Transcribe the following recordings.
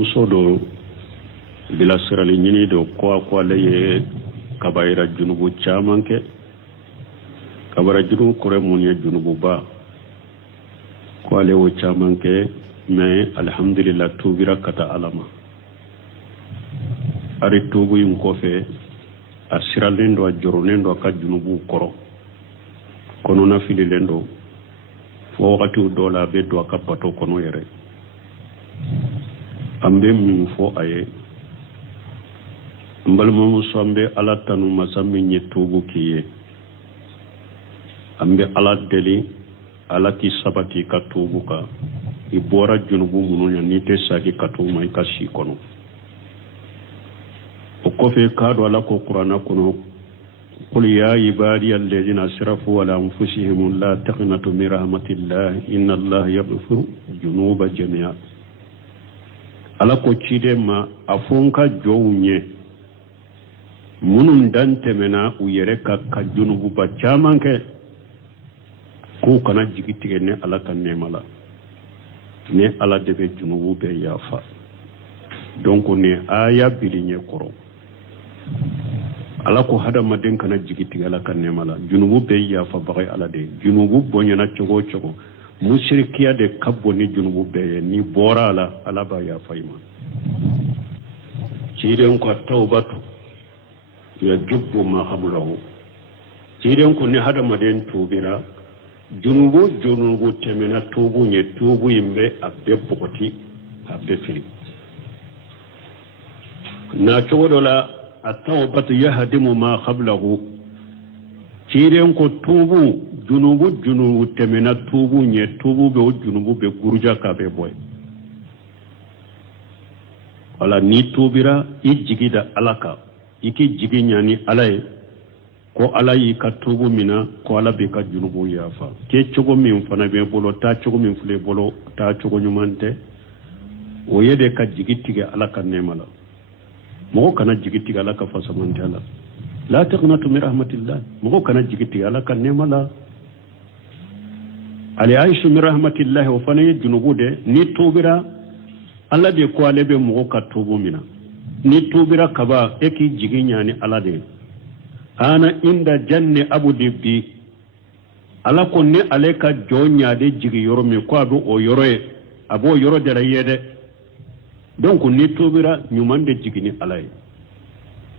muso do bilasirali ɲini do ko ale ye kabayira junubu caman kɛ kabara junubu kɔrɔ mun ye junububa ko ale o caman kɛ mais alhamdulillah tubira kata alama ari tubu in kɔfɛ a siralen do a joronen do a ka junubu kɔrɔ kɔnɔna fililen do fo wagatiw dɔ la a bɛ don a ka bato kɔnɔ yɛrɛ an bɛ min fɔ a ye n balimamuso an bɛ ala tanu masa min ye tubu k'i ye an bɛ ala deli ala k'i sabati ka tubu kan i bɔra junubu minnu ɲa n'i tɛ sagi ka tubu ma i ka si kɔnɔ o kɔfɛ k'a dɔn ala ko kuranna kɔnɔ قل يا عبادي الذين اسرفوا على انفسهم لا تقنطوا من رحمة الله ان الله يغفر الذنوب جميعا ala ko ciden ma a fo n ka jɔnw ɲɛ minnu dan tɛmɛna u yɛrɛ ka junububa caman kɛ k'u kana jigi tigɛ ne ala ka nɛɛma la ne ala de bɛ junubu bɛɛ yafa donc ne aya bili ɲɛ kɔrɔ ala ko hadamaden kana jigi tigɛ ala ka nɛɛma la junubu bɛɛ yafabaga ye ala de junubu bonyana cogo o cogo musirikiya de ka bon ni junubu bɛɛ ye ni bɔra a la ala b'a yafa i ma ciden ko tawbatu yajubbu ma qablahu ciden ko ni hadamaden tubira junubu tɛmɛna tubu ɲɛ tubu in bɛ a bɛɛ bɔgɔti a bɛɛ fili na cogo dɔ la a tawbatu yahdimu ma qablahu ciden ko tubu junubu tɛmɛna tubu ɲɛ tubu bɛ o junubu bɛ guruja k'a bɛ bɔ wala ni tubira i jigi da ala kan i k'i jigi ɲani ala ye ko ala y'i ka tubu mina ko ala b'i ka junubu yafa kɛ cogo min fana bɛ bolo taa cogo min filɛ bolo taa cogo ɲuman tɛ o ye de ka jigi tigɛ ala ka nɛɛma la mɔgɔ kana jigi tigɛ ala ka fasamantiya la la taqnatu min rahmatillah mɔgɔ kana jigi tigɛ ala ka nɛɛma la ali aishu min rahmatillah o fana ye junubu de ni tubira ala de ko ale bɛ mɔgɔ ka tubu mina ni tubira kaba e k'i jigi ɲani ala de ana inda janni abudi bi ala ko ne ale ka jɔ ɲade jigi yɔrɔ min ko a bɛ o yɔrɔ ye a b'o yɔrɔ de la ye dɛ donc ni tubira ɲuman de jigi ni ala ye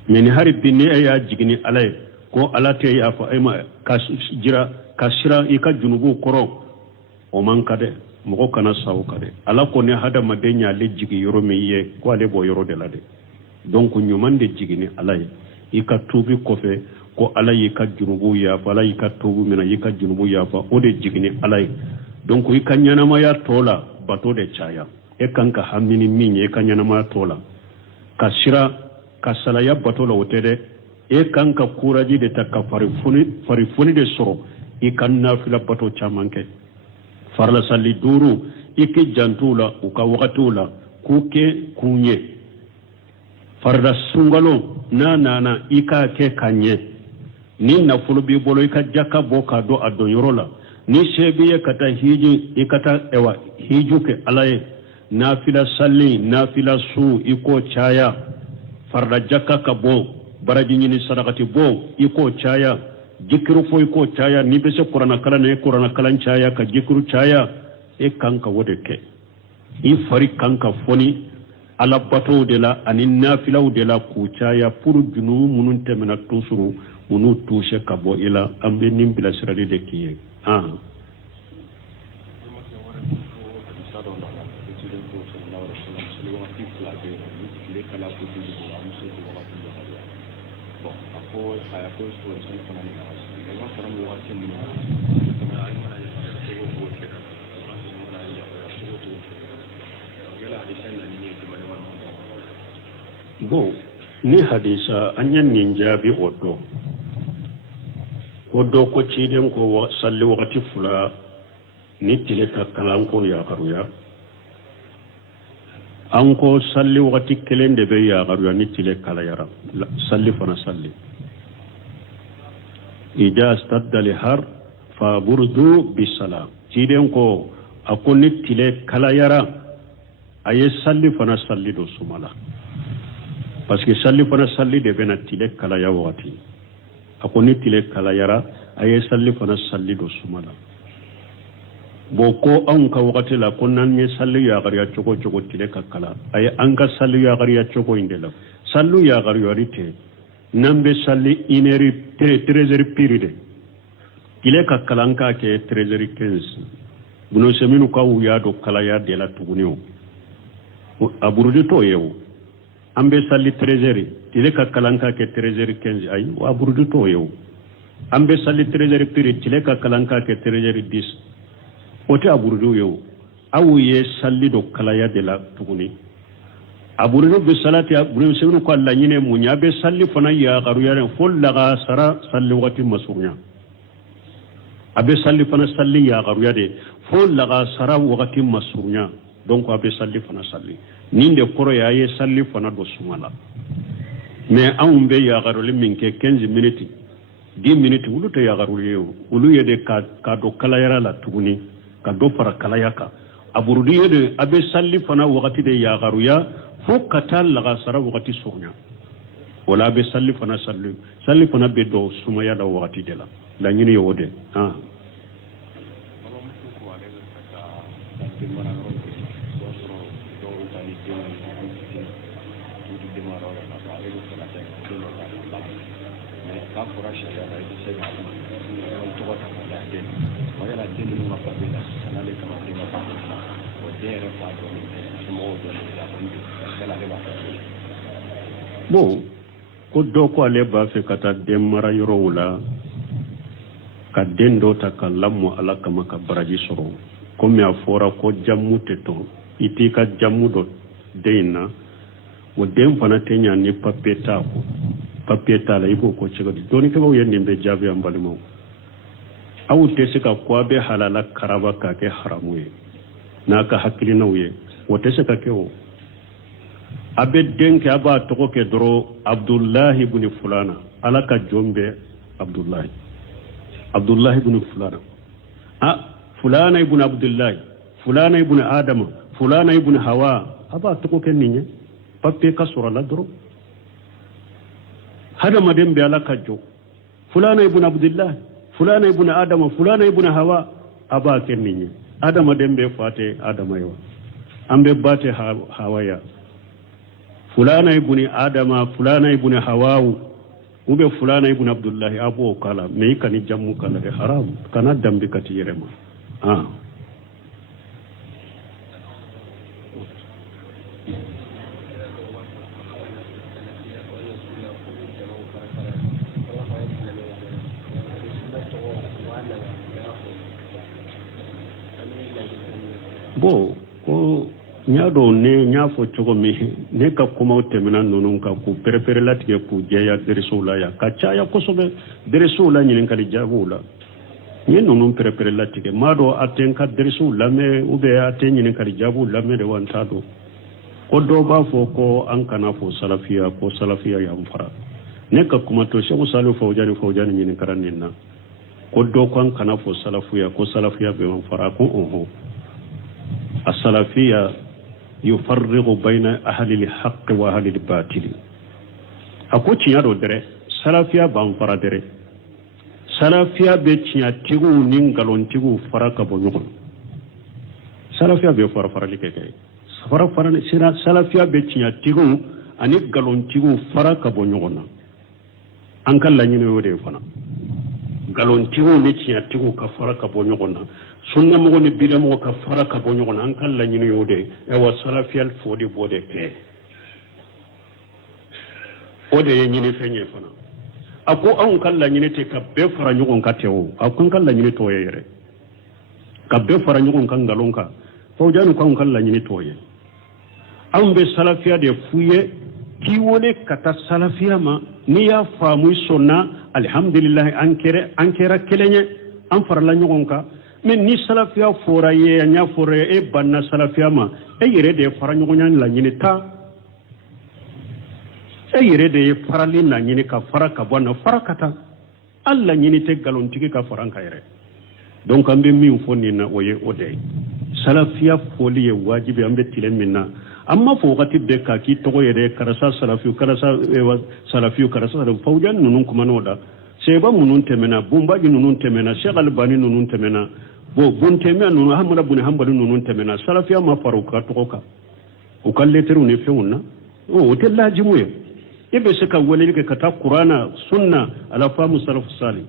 mais ni hari bi ni e y'a jigi ni ala ye ko ala tɛ yafa e ma ka sira i ka junubu kɔrɔ o man ka dɛ mɔgɔ kana sa o ka dɛ ala ko ne hadamaden y'ale jigi yɔrɔ min ye ko ale b'o yɔrɔ de la dɛ donc ɲuman de jigi ni ala ye i ka tubi kɔfɛ ko ala y'i ka junubu yafa ala y'i ka tubu mina y'i ka junubu yafa o de jigi ni ala ye donc i ka ɲɛnamaya tɔ la bato de caya e kan ka hamini min ye i ka ɲɛnamaya tɔ la ka sira ka salaya bato la o tɛ dɛ e kan ka kuraji de ta ka farifoni de sɔrɔ i ka nafila bato caman kɛ farla salli duuru i k'i jantu la u ka wagatiw la k'u kɛ kun ye farda sunkalo n'a nana i k'a kɛ ka ɲɛ ni nafolo b'i bolo i ka jaka bɔ k'a dɔn a dɔnyɔrɔ la ni se b'i ye ka taa hiji i ka taa hiju kɛ ala ye nafila salli nafila su i k'o caya farda jaka ka bɔ baraji ɲini sadakati bɔ i k'o caya jikiru fo i k'o caya n'i bɛ se kuranna kalan na i kuranna kalan caya ka jikiru caya e kan ka o de kɛ i fari kan ka fɔni ala batow de la ani nafilaw de la k'u caya pour junubu minnu tɛmɛna tusuru unu touché ka bɔ i la an bɛ nin bilasirali de k'i ye bon ni hadisa an ye nin jaabi o dɔ ko ciden ko salli wagati fula ni tile ka kalan ko yakaruya an ko salli wagati kelen de bɛ yakaruya ni tile kalayara salli fana salli ija stadda li har fa burdu bisalam ciden ko a ko ni tile kalayara aye salli fana salli do sumala parce que salli fana salli de bena tile kala ya wati akoni tile kala yara aye salli fana salli do sumala boko an ka wakati la ko nan ye salli ya gariya chogo chogo tile ka kala aye an ka salli ya gariya chogo indela sallu ya gariya rite nambe salli ineri 13 period tile ka kala an ka ke 13:15 buno seminu ka wuya do kala ya de la tugunio aburudi to yewu ambe salli 13 tile ka kala an ka ke 13:15 ay aburudi to yewu ambe salli 13 period tile ka kala an ka ke 13:10 ote aburdu yo awu ye salli do kalaya de la tuguni aburdu be salati aburdu sunu ko alla nyine munya be salli fana ya garu yaren fol laga sara salli wati masunya abe salli fana salli ya garu yade fol laga sara wati masunya donc abe salli fana salli ninde koro ya ye salli fana do sumala mais an be ya garu liminke 15 minutes 10 minutes wulu to ya garu yo wulu yede ka do kalaya la tuguni ka do fara kalayaka aburudi yede abe salli fana wakati de ya garuya fo katal laga sara wakati sonya wala abe salli fana be do sumaya da wakati de la nyini yode ha bon ko do ko ale ba fe kata demara yoro wala ka dendo ta kalamu ala kama ka baraji soro ko mi afora ko jammu teto iti ka jammu do deina wo dem fana tenya ni papeta la ibo ko cego di doni ke bo yende be jabe ambalimo awu tese ka ko be halala karaba ka ke haramu ye naka hakili nawye wo tese ka ke o abe denke aba toko ke doro Abdullah ibn fulana alaka jombe Abdullah ibn fulana fulana ibn Abdullah fulana ibn Adam fulana ibn Hawa aba toko ke ninye pape ka sura la doro hada madem be alaka jo fulana ibn Abdullah fulana ibn Adam fulana ibn Hawa aba ke ninye Adam madem be fate Adam yo ambe bate Hawaya fulana ibn Adama fulana ibn Hawawu ube fulana ibn Abdullah abu kala me kani jammu kala de haram kana dambi kati yerema bo ko nyado ne nyafo chogo mi ne ka kuma utemena nunun ka ku perepere latige ku jeya deresula ya kachaya kosobe deresula nyinen kali jabula nyen nunun perepere latige mado atenka deresula me ube aten nyinen kali jabula me de wantado ko do ba fo ko an kana fo salafiya ya mfara ne ka kuma to shego salu fawjani nyinen karanina ko do ko an kana fo salafiya be mfara ko oho as-salafiyya yufarriqu bayna ahli al-haqq wa ahli al-batil ako tiya do dere salafiya ban fara dere salafiya be tiya tigu nin galon tigu faraka bo nyugo salafiya be fara likeke fara ne sira salafiya be tiya tigu ani galon tigu faraka bo nyugo na an kala nyine wode fana galon tigu ne tiya tigu ka faraka bo nyugo na sunna mo ni bila mo ka faraka bo nyugo na an kala nyine wode e wa salafiya fodi bode ke ode nyine fenye fana ako an kala nyine te ka be fara nyugo ka tewo akon kala nyine to yere ka be fara nyugo kan galon ka fo janu kan kala nyine to ye an be salafiya de fuye ki wole kata salafiya ma ni ya famu sonna alhamdulillah an kera kelenye an farla nyugo ka men ni salafiya fora ye nya fora e banna salafiya ma e yere de fara nyugo nyan la nyine ta e yere de farali na nyine ka faraka bona farakata alla nyine te galon tigi ka faranka yere donc ambe mi fonni na oye ode salafiya foli ye wajibi ambe tile minna amma fo wakati be ka ki togo yere karasa salafiyu karasa salafiyu karasa fawjan nunun kuma noda seba munun temena bumbaji nunun temena Sheikh Albani nunun temena bo bun temena nunun Ahmad ibn Hanbal nunun temena salafiya ma faruka toka o kalleteru ne fewunna o tella jimuye ibe saka wale ke kata Qur'ana sunna ala famu salaf salih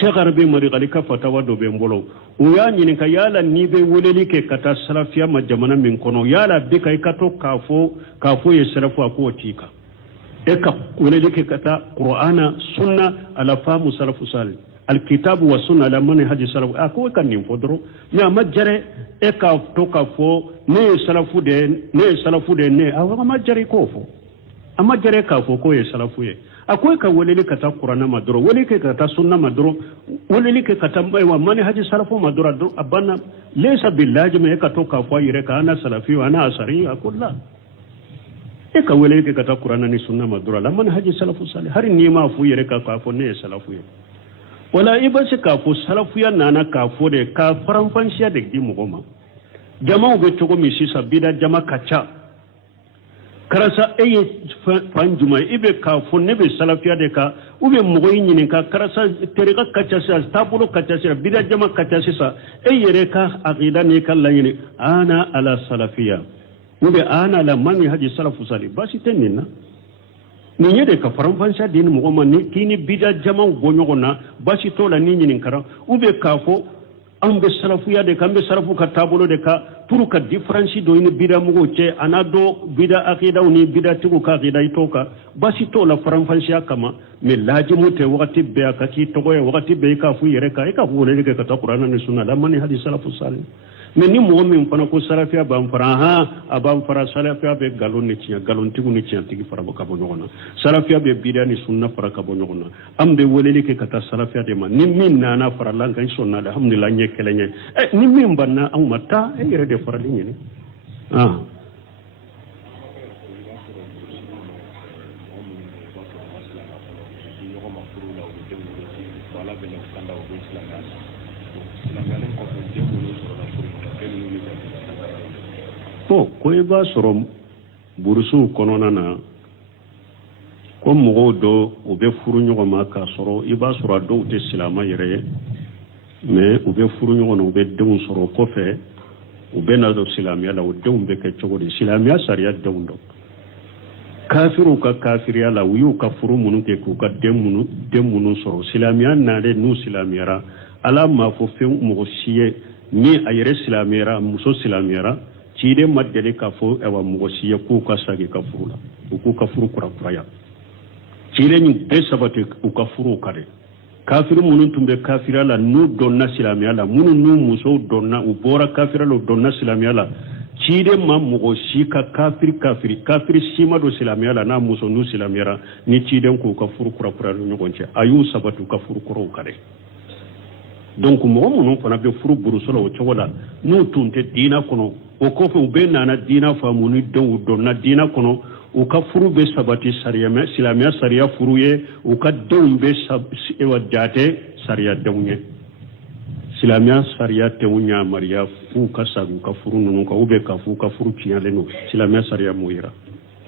Sheikh Arabi mari galika fatawa do be mbolo o ya nyini ka yala ni be wole ke kata salafiya ma jamana min kono yala be kai kato kafo ye salafu ko tika e ka wole ke kata Qur'ana sunna ala famu salaf salih الكتاب والسنة لمن هذه سلف أكو كان ينفدرو يا مجرى إكاف توكافو ني سلفو دين ني أو ما جرى كوفو أما جرى كافو كوي سلفو يه أكو كولي كتا قرآن مدرو ولي كتا سنة مدرو ولي كتا ومن هذه سلفو مدرو درو أبانا ليس بالله جمع كتو كافو يركا أنا سلفي وأنا أسري أقول لا إكا ولي كتا قرآن ني سنة مدرو لمن هذه سلفو صالح هر نيما فو يركا كافو ني سلفو يه wala ibasi kafo salafuya nana kafo de ka faranfansiya de di mugoma jama'u be togo mi sisa bida jama kacha karasa eye fanjuma ibe kafo ne be salafiya de ka ube mugoyi nyinin ka karasa terika kacha sa tabulo kacha sa bida jama kacha sa eye ka aqida ne kan lanyini ana ala salafiya ube ana la mani haji salafu salih basi tenina ni yede ka faranfansa din mugoma ni kini bida jama gonyogona basi tola ni nyinin kara ube kafo ambe salafu ya de kambe salafu ka tabulo de ka pour ka difference do ni bida mugo che anado bida akida ni bida tigo ka akida itoka basi tola faranfansa kama me lajimu te wakati be akati togo ya wakati be ka fu yere ka fu le ke ka ta Qur'ana ni sunna la mani hadith salafu salih mais ni mu'min fana ko salafiya ban fara ha aban fara salafiya be galon ni tiya galon tigu ni tiya tigi fara ka bo nyogona salafiya be bida ni sunna fara ka bo nyogona am be wolele ke kata salafiya de ma ni min nana fara lan kan sunna alhamdulillah nye kelenye ni min banna am mata e yere de fara linye ni ko i b'a sɔrɔ burusiw kɔnɔna na ko mɔgɔw dɔ u bɛ furu ɲɔgɔn ma k'a sɔrɔ i b'a sɔrɔ a dɔw tɛ silama yɛrɛ ye mais u bɛ furu ɲɔgɔn na u bɛ denw sɔrɔ kɔfɛ u bɛ na don silamɛya la o denw bɛ kɛ cogo di silamɛya sariya denw dɔn kafiriw ka kafiriya la u y'u ka furu minnu kɛ k'u ka den minnu sɔrɔ silamɛya nalen n'u silamɛyara ala m'a fɔ fɛn mɔgɔ si ye ni a yɛrɛ silamɛyara muso silamɛyara cide maddele ka fo ewa mugosiya ku ka sagi ka furu la ku ka furu kura cide ni be sabati ku ka furu kare kafiru munun tumbe kafira la nu donna silamiya la munun nu muso donna u bora kafira lo donna silamiya la cide ma mugosi ka kafiri sima do silamiya la na muso nu silamiya ni cide ku ka furu kura no gonche ayu sabatu ka furu kura kare donc mo munun fana be furu burusolo o chogola nu tunte dina kono o kofe u be nana dina famuni denw donna dina kono u ka furu be sabati silamiya sariya furu ye u ka denw be ewa jate sariya denw ye silamiya sariya denw ɲa mariya fu ka sagu ka furu nunu ka u be ka fu ka furu tiɲalen no silamiya sariya mo yira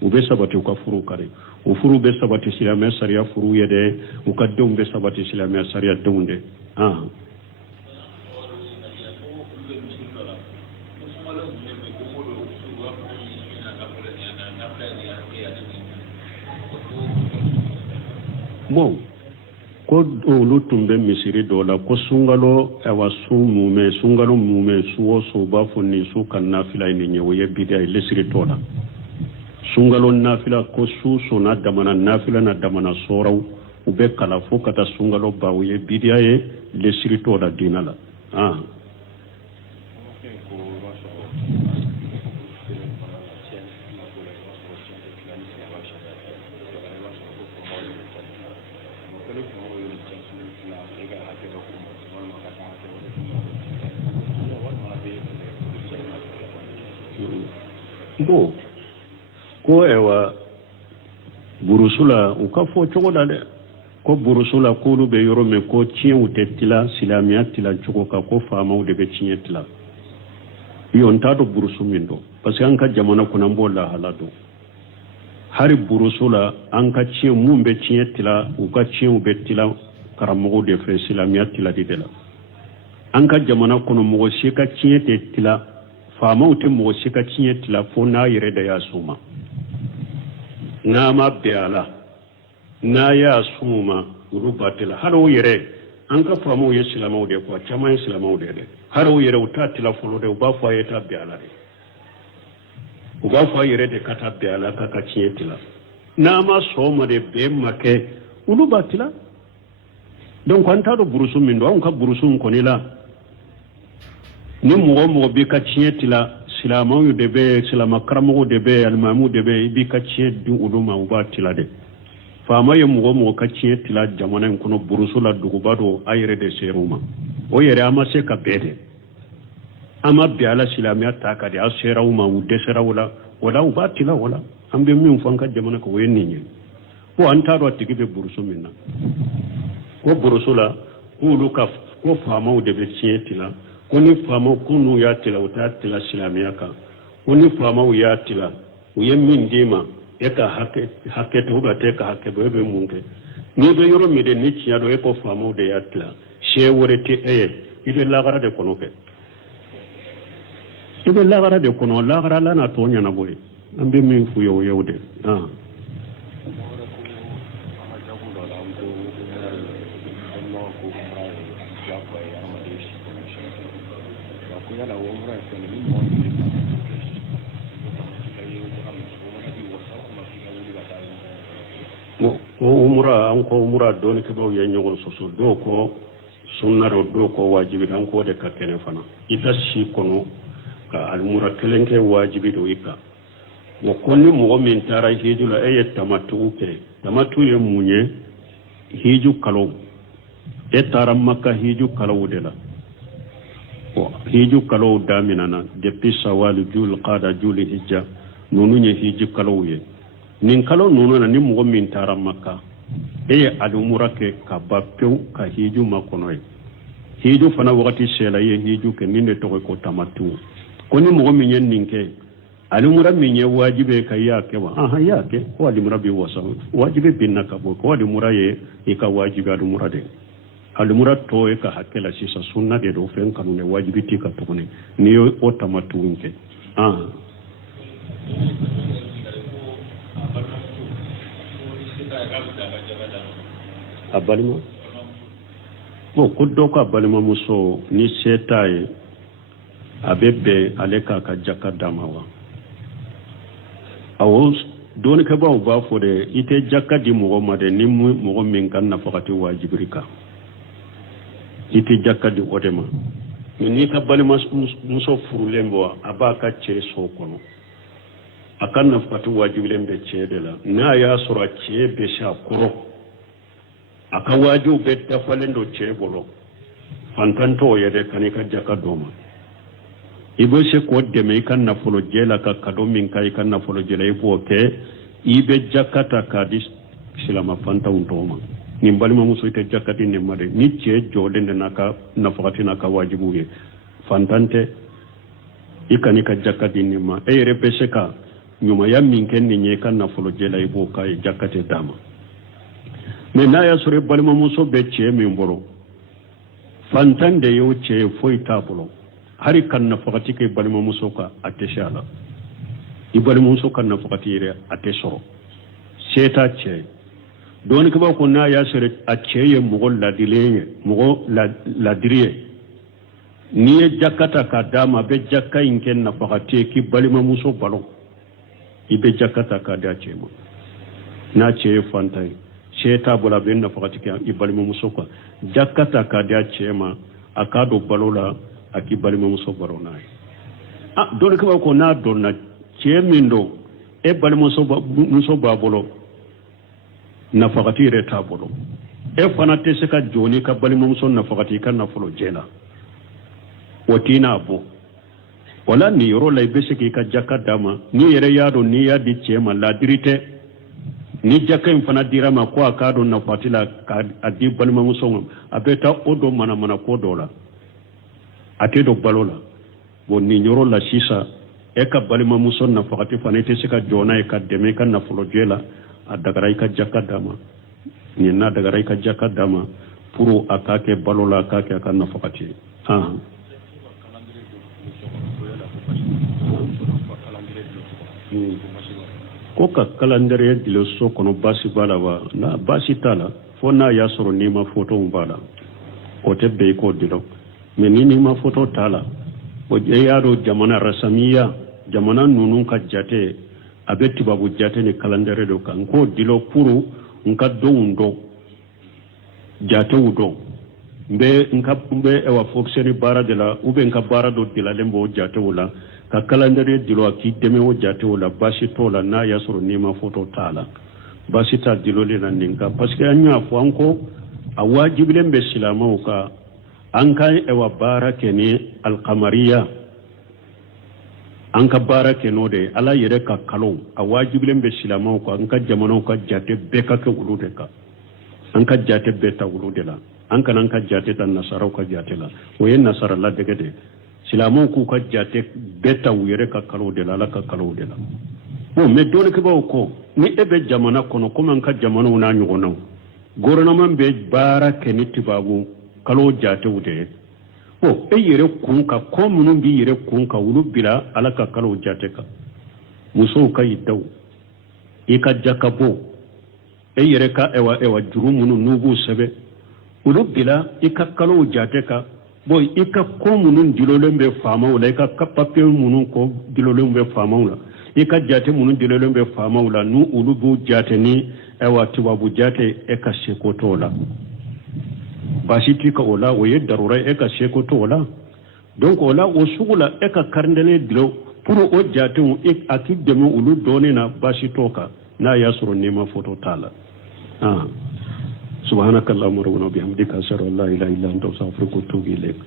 u be sabati u ka furu kare u furu be sabati silamiya sariya furu ye de u ka denw be sabati silamiya sariya denw de bon ko olu tun bɛ misiri dɔ la ko sunkalo mume su o su b'a fɔ nin su ka nafila ni ɲɛ o ye bidiya ye lesiri tɔ la sunkalo nafila ko su sɔnna damana nafila na damana sɔrɔw u bɛ kala fo ka taa sunkalo ba o ye bidiya ye lesiri tɔ la diina la bon ko ewa burusula u ka fɔ cogo la dɛ ko burusula k'olu bɛ yɔrɔ min ko tiɲɛw tɛ tila silamiya tila cogo kan ko faamaw de bɛ tiɲɛ tila yon ta do burusu min do parce que an ka jamana kuna mbo la halado hari burusu la an ka ci mun be ci tila u ka ci u be tila karamogo de fe islamiyya tila de la an ka jamana kuna mo shi ka ci te tila fama uti mo shi ka ci tila fo na yire da ya suma na ma biala na ya suma rubatila har o yire an ka fama ya islamaw de ko chama islamaw de har o yire uta tila folo de ba fa yeta biala de u ba fa yire de kata biala ka ka ci tila na ma soma de be make rubatila donc an ta do burusu min do an ka burusu ko ni la ni mo bi ka ci tila silamaw de be silama karamo de be almamu de be bi ka ci du uluma u ba tila de fama ye mo ka ci tila jamana kono burusu la duguba do ayre de seruma o yere ama se ka bede ama bi ala silamiya ta ka de aserauma u de serawula wala u ba tila wala ambe min fanka jamana ko wenni ni ko an ta do tigibe burusu min na ko burusu la ko ka ko fama de be ci tila ko ni fama kunu ya tila u ta tila silamiya ka ko ni fama ya tila u ye min dima eka hake to ba te ka hake be munke ni be yoro mi de ni ciya do e ko famo de yatla she worete ibe lagara de kono ke ibe lagara de kono lagara la na to nyana boy ambe min fu yo yewde umura an ko umura doni ke baw ye nyogon soso do ko sunnaro do ko wajibi an ko de ka kene fana ita shi kono ka al mura kelenke wajibi do ika wo konni mo min tara hiju la e tamatu ke tamatu ye munye hiju kalo e tara makka hiju kalo de la o hiju kalo daminana depuis sawal jul qada jul hijja nonu nye hiju kalo ye nin kalo nunu na ni mo min tara makka e alumura ke ka bapew ka hiju makono e hiju fana wakati sela ye hiju ke ninde to ko tamatu ko ni mo min yen ninke alumura min ye wajibe ka yake wa aha yake ko alumura bi wasa wajibe binna ka bo ko alumura ye e ka wajibe alumura de alumura to e ka hakela sisa sunna de do fen kanu ne wajibi ti ka to ne ni o tamatu nke abalima ko kuddo ko abalima muso ni setaye abebe aleka ka jakada mawa awos doni ka ba fo de ite jakadi mo ma de ni mo min kan na fakati wajibrika ite jakadi odema ni ka balima muso furulembo abaka che so kono akan na fakati wajibilembe che de la na ya sura che be sha kuro aka waju be tafalendo che bolo fantanto yede kanika jaka doma ibo se ko de me kan na folo jela ka kado min kai kan na folo jela ibo ke ibe jakata ka dis silama fanta untoma ni balima muso ite jakati ne made ni che jode naka na fakati naka wajibu ye fantante ikanika jakati ni ma e repese ka nyuma ya min ken ni nye kan na folo jela ibo kai jakate dama mais na ya sore balima muso be ce min boro fantan da yau ce foi tabulo hari kan na fakati ke balima muso ka ateshala i balima muso kan na fakati re atesoro seta ce don ka ba ko na ya sore a ce ye mugo ladileye mugo ladiriye ni ye jakata ka dama be jakka inken na fakati ki balima muso balo ibe jakata ka da ce mo na ce fantan cheta bola benna fakati ke ibalima muso ko jakata ka dia chema akado balola akibalima muso barona don ko na donna chemindo e balima muso babolo na fakati reta bolo e fana tese ka joni ka balima muso na fakati kan na folo jela watina bo wala ni yoro la ibese ki ka jakada ma ni yere yado ni ya di chema la dirite ni jakka in fana dirama ko akado na fatila ka adi balma musongo abeta odo mana ko dola ate do balola bo ni nyoro la sisa e ka balima muso na fakati fane te sika jona e ka deme ka na folo jela adagara ka jakka dama ni na dagara ka jakka dama puro akake balola akake aka na fakati ko ka calendrier dilo so kono basi bala wa na basi tala fo na ya soro ni ma photo mbala o te be ko dilo me ni ma photo tala o je yaro jamana rasamiya jamana nunun ka jate abeti babu jate ni calendrier do kan ko dilo puru nka do jate udo mbe ewa fokseni bara de la ube nka bara do dila lembo jate wala ka calendrier dilo aki deme o jate wala basi tola na ya soro ni ma photo tala basi ta dilo le na ninka parce que anya fo anko awajibile mbe silama uka anka ewa bara keni alqamariya anka bara keno de ala yere ka kalo awajibile mbe silama uka anka jamano ka jate beka ke ulude ka anka jate beta ulude la anka nanka jate tan nasara ka jate la woyen nasara la dege de silamo ku ka jate beta wuyere ka kalo de la ka kalo de la o me dole ke ba ko ni ebe jamana kono ko man ka jamana una nyugo gouvernement be bara keniti babu kalo jate wude o e yere kun ka ko munun bi yere kun ka wulu bila ala ka kalo jate ka muso ka yidaw e ka jakabo e yere ka ewa juru munun nugu sebe wulu bila e ka kalo jate ka boy ika ko munun dilolembe fama wala ika kapape munun ko dilolembe fama wala ika jate munun dilolembe fama wala nu ulubu jate ni ewa tibabu jate eka shekoto la basiti ka ola oye darura eka shekoto la donc ola osugula eka karndele dilo pour o jate un aki demi ulu doni na basito ka na yasuru nima foto tala سبحانك اللهم ربنا وبحمدك أشهد أن لا إله إلا أنت أستغفرك وأتوب إليك.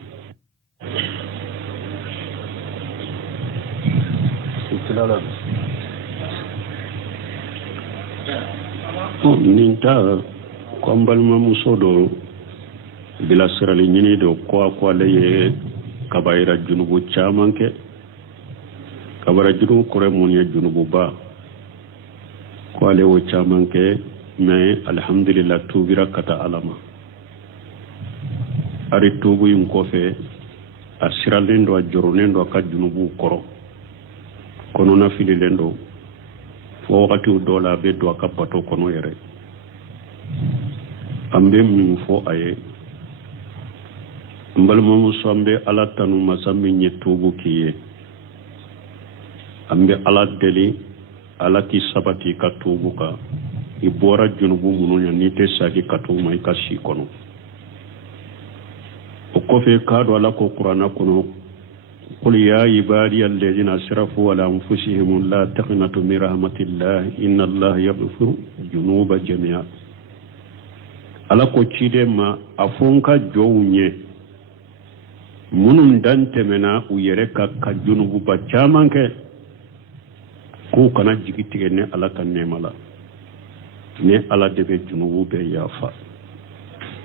ninta kwambalma musodo bila sirali nyini do kwa leye kabaira junubu chamanke kabara junubu kore munye junubu ba kwa lewo chamanke mais alhamdulillah tubira kata alama ari tubu yum kofe asiralendo ajorunendo akajunubu koro kono na fili lendo fo wakati dola be do akapato kono yere ambe min fo aye mbalma musambe ala tanu masambe nyetubu kiye ambe ala deli ala ki sabati ka tubu ka ibora junubu mununya nite sagi katuma ikashi kono okofe kado ala ko qur'ana kono qul ya ibadi alladhina asrafu ala anfusihim la taqnatu min rahmatillah inna allaha yaghfiru dhunuba jami'a ala ko cide ma afunka jowunye munun dan temena uyere ka junubu ba chamanke ko kana jigitige ne ala kan nemala ne ala debe junubu be yafa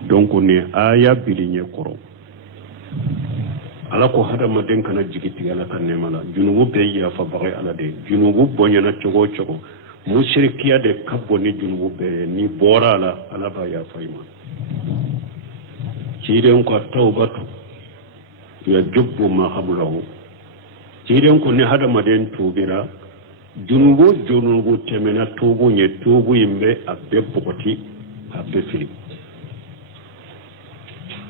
donc ne aya bilinye koro ala ko hada maden kana jigiti ala kan ne mala junubu be yafa bare ala de junubu bonyana chogo mushrikiya de kabbo ni junubu be ni bora ala ba yafa ima ciiden ko tawbatu ya jubbu ma hablahu ciiden ko ne hada maden tubira junubu temena tubu nye tubu yimbe abbe bukoti abbe fili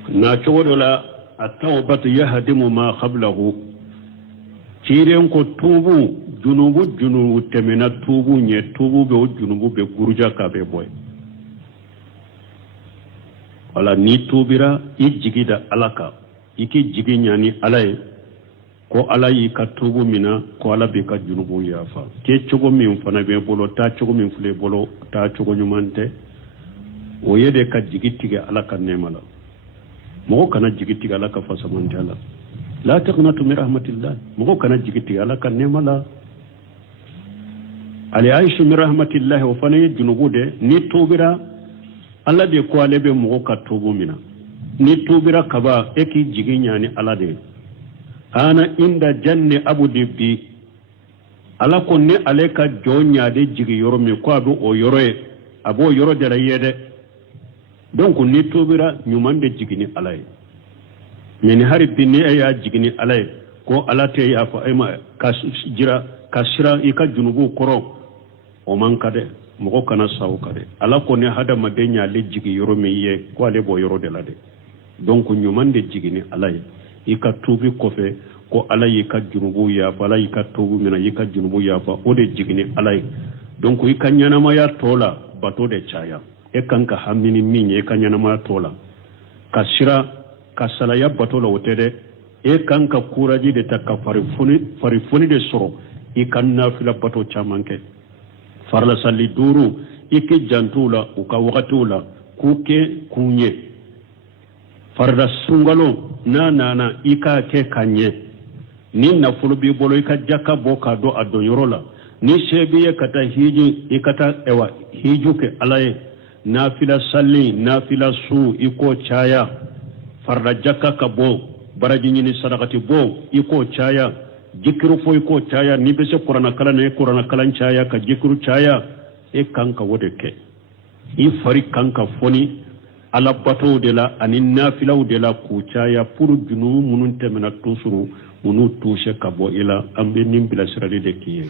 na chodola at-tawbatu yahdimu ma qablahu tiren ko tubu junubu temena tubu nye tubu be junubu be gurja ka be boy wala ni tubira ijigida alaka iki jiginyani alaye ko ala yi ka tubu mina ko ala be ka junubu yafa ke chogo min fana be bolo ta chogo min fule bolo ta chogo nyumante o yede ka jigitiga ala kan nemala mo kana jigitiga ala ka fasamante ala la taqnatu min rahmatillah mo kana jigitiga ala kan nemala ali aishu min rahmatillah wa fana junubu de ni tubira ala de ko ale be mo ka tubu mina ni tubira kaba eki jiginyani ala de ana inda janni abu dibbi ala ko ne ale ka jonya de jigi yoro mi ko ado o yoro e abo yoro de la yede donc ni tobira nyuman de jigini alay men hari binni ya jigini alay ko alate ya fa ayma ka jira kasira ika junubu koro o man kade mo kana sawu kade ala ko ne hada madenya le jigi yoro mi ye ko ale bo yoro de la de donc nyuman de jigini alay ika tubi kofe ko ala yika junubu ya fa ala yika tubu mina yika junubu ya fa o de jigini alay donc ika nyana ma ya tola bato de chaya e kanka hamini minye e kanyana ma tola kasira kasalaya bato la wotede e kanka kuraji de takka farifuni de soro i kanna fila bato chamanke farla salli duru iki jantula uka wakatula kuke kunye farda sungalo na ika ke kanye ni nafulu bi bolo ika jaka boka do adonyorola ni shebiye kata hiji ikata ewa hijuke alaye nafila salli nafila su iko chaya farda jaka kabo baraji nyini sadakati bo iko chaya jikiru fo iko chaya ni bese qur'ana kala chaya ka jikiru chaya e kanka wodeke i fari kanka foni ala bato de la ani nafila de la ku chaya pour junu munun temena tusuru munu touche kabo ila ambe nimbila sirade de kiye